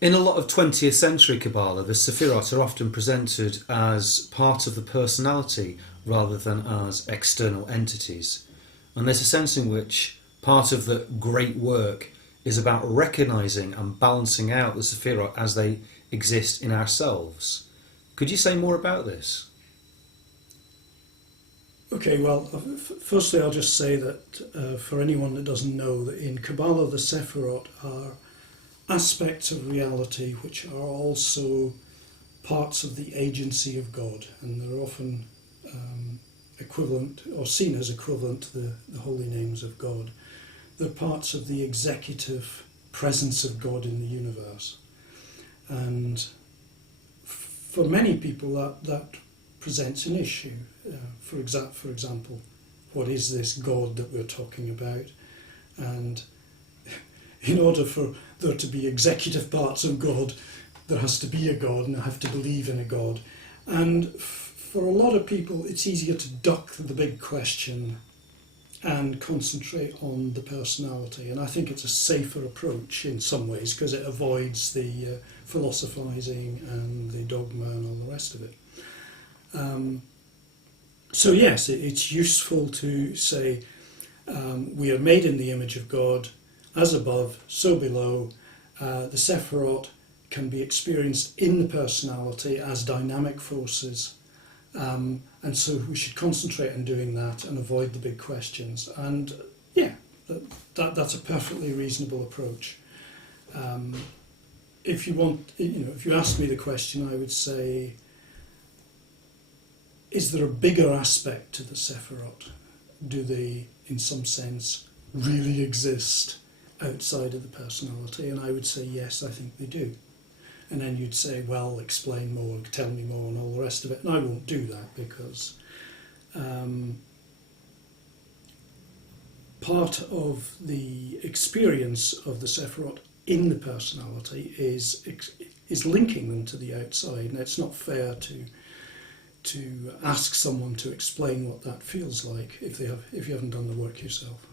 In a lot of 20th century Kabbalah, the Sephirot are often presented as part of the personality rather than as external entities. And there's a sense in which part of the great work is about recognizing and balancing out the Sephirot as they exist in ourselves. Could you say more about this? Okay, well, firstly, I'll just say that for anyone that doesn't know, that in Kabbalah, the Sephirot are aspects of reality which are also parts of the agency of God, and they're often equivalent or seen as equivalent to the holy names of God. They're parts of the executive presence of God in the universe. And for many people, that presents an issue. For example, what is this God that we're talking about? And in order for there to be executive parts of God, there has to be a God, and I have to believe in a God. And for a lot of people, it's easier to duck the big question and concentrate on the personality. And I think it's a safer approach in some ways, because it avoids the philosophizing and the dogma and all the rest of it. So yes, it's useful to say we are made in the image of God, as above, so below. The Sephirot can be experienced in the personality as dynamic forces, and so we should concentrate on doing that and avoid the big questions. And yeah, that's a perfectly reasonable approach. If you ask me the question, I would say, is there a bigger aspect to the Sephirot? Do they, in some sense, really exist outside of the personality? And I would say, yes, I think they do. And then you'd say, well, explain more, tell me more, and all the rest of it. And I won't do that, because part of the experience of the Sephirot in the personality is linking them to the outside. And it's not fair to ask someone to explain what that feels like if you haven't done the work yourself.